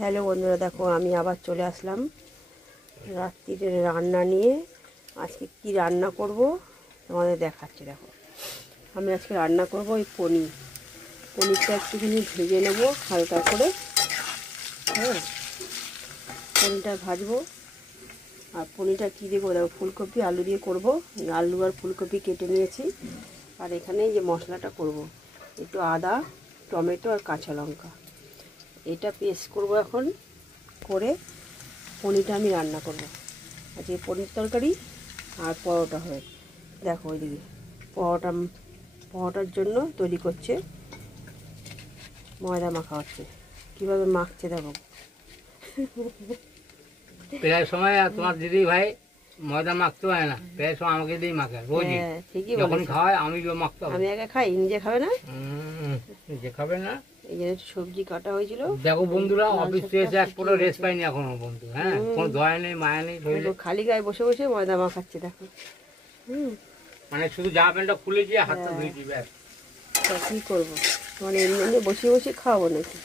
Hello বন্ধুরা, দেখো আমি আবার চলে আসলাম রাত্রির রান্না নিয়ে। আজকে কি রান্না করব তোমাদের দেখাচ্ছি। দেখো আমি আজকে রান্না করব এই পনিরটা একটুখানি ভেজে নেব হালকা করে। হ্যাঁ, পনিরটা ভাজবো। আর পনিরটা কী দিয়ে করবো দেখো, ফুলকপি আলু দিয়ে করব। আলু আর ফুলকপি কেটে নিয়েছি। আর এখানে যে মশলাটা করব, একটু আদা, টমেটো আর কাঁচা লঙ্কা, এটা পেস্ট করব এখন। করে পনিরটা আমি রান্না করব। আজকে পনির তরকারি আর পরোটা হবে। দেখো ওইদিকে পরোটার জন্য তৈরি করছে, ময়দা মাখা হচ্ছে। কীভাবে মাখছে দেখো। প্রায় সময় তোমার দিদি ভাই ময়দা মাখতে হয় না, প্রায় সময় আমাকে দিয়ে মাখে রোজই। হ্যাঁ, ঠিকই যখন বলেছো। খাওয়ায় আমি মাখতে হবে। আমি আগে খাই, নিজে খাবে না। যে খাবে না। এই জন্য সবজি কাটা হয়েছিল। দেখো বন্ধুরা, অফিস থেকে এসে এক পুরো রেস্ট পাইনি এখনো বন্ধু। হ্যাঁ, কোনো দয়া নেই, মায়া নেই। খালি গায়ে বসে বসে ময়দা মাখাচ্ছে দেখো। মানে শুধু জামা প্যান্টটা খুলে দিয়ে হাতটা ধুয়েছি ব্যাস। তা কী করবো, মানে এমনি বসে বসে খাওয়াবো নাকি?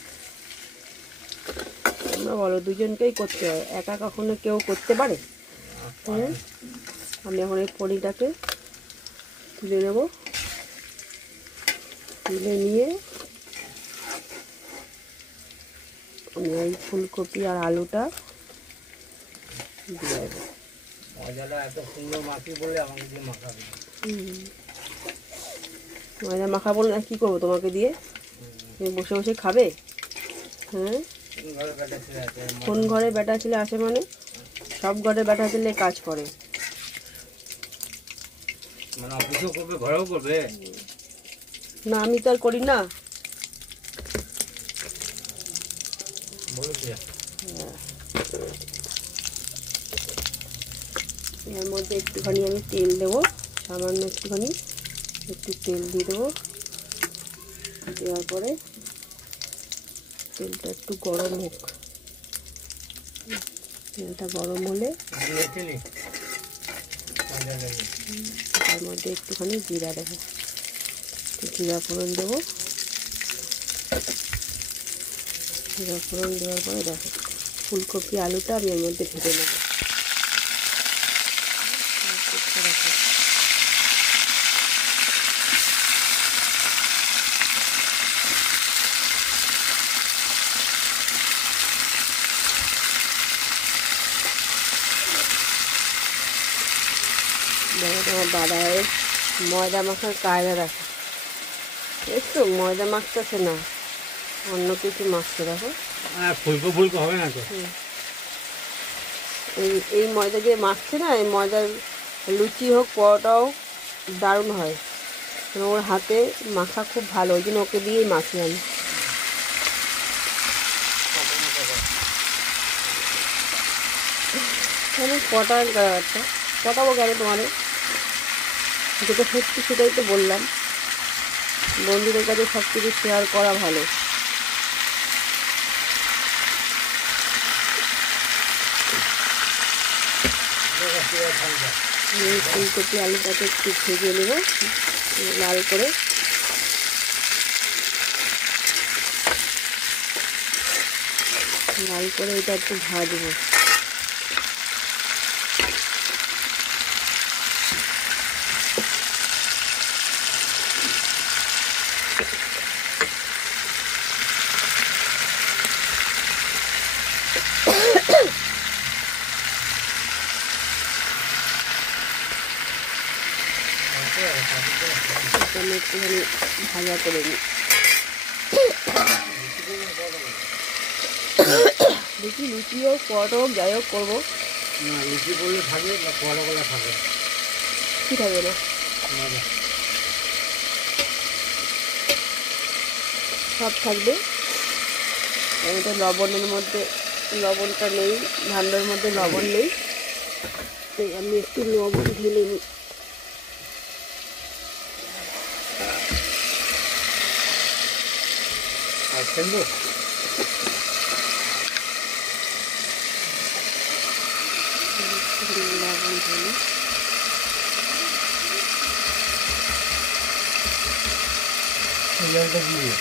আমরা বলো, দুজনকেই করতে হয়, একা কখনো কেউ করতে পারে? আমি এখন এই পনিরটাকে তুলে নেব। তুলে নিয়ে আমি এই ফুলকপি আর আলুটা দিয়ে দেবো। ময়দাটা এত সুন্দর মাখি বলে আমাকে দিয়ে মাখাবে। ময়দা মাখা বলে না, কী করবো তোমাকে দিয়ে? তুমি বসে বসে খাবে? হ্যাঁ, কোন ঘরে বেটা ছেলে আসে? মানে সব ঘরে বেটা ছেলে কাজ করে। মানে অফিসও করবে, ঘরেও করবে না, আমি তো আর করি না। এর মধ্যে একটুখানি আমি তেল দেবো, সামান্য একটুখানি একটু তেল দিয়ে দেবো। দেওয়ার পরে তেলটা একটু গরম হোক। তেলটা গরম হলে তার মধ্যে একটুখানি জিরা দেবো। জিরা ফোড়ন দেবো। জিরা ফোড়ন দেওয়ার পরে দেখো ফুলকপি আলুটা আমি এর মধ্যে ভেজে নেব। দেখো তোমার দাদাভাইয়ের ময়দা মাখার কায়দা দেখো। একটু ময়দা মাখতেছে না, অন্য কিছু মাখছে দেখো। ফুলকো ফুলকো হবে না তো। এই ময়দা দিয়ে মাখছে না, এই ময়দার লুচি হোক পরোটা হোক দারুণ হয়। ওর হাতে মাখা খুব ভালো, ওই জন্য ওকে দিয়েই মাখি আমি। আমি পটার গাছটা পটাবো কেন তোমারে? যেটা সত্যি সেটাই তো বললাম। বন্ধুদের কাছে সব কিছু শেয়ার করা ভালো। ফুলকপি আলুটাকে একটু ভেজে নেব লাল করে। লাল করে এটা একটু ভাজবো। আমি একটুখানি ভাজা করে নিই। দেখি লুচি হোক পরোটা হোক যাই হোক করবো। না, লুচি করলে থাকবে না, পরোটা করলে থাকবে। কী থাকবে না? সব থাকবে। এটা লবণের মধ্যে লবণটা নেই, ভান্ডার মধ্যে লবণ নেই, তাই আমি একটু লবণ ঢেলে নিই। লবণ ঢেলে জলটা দিয়ে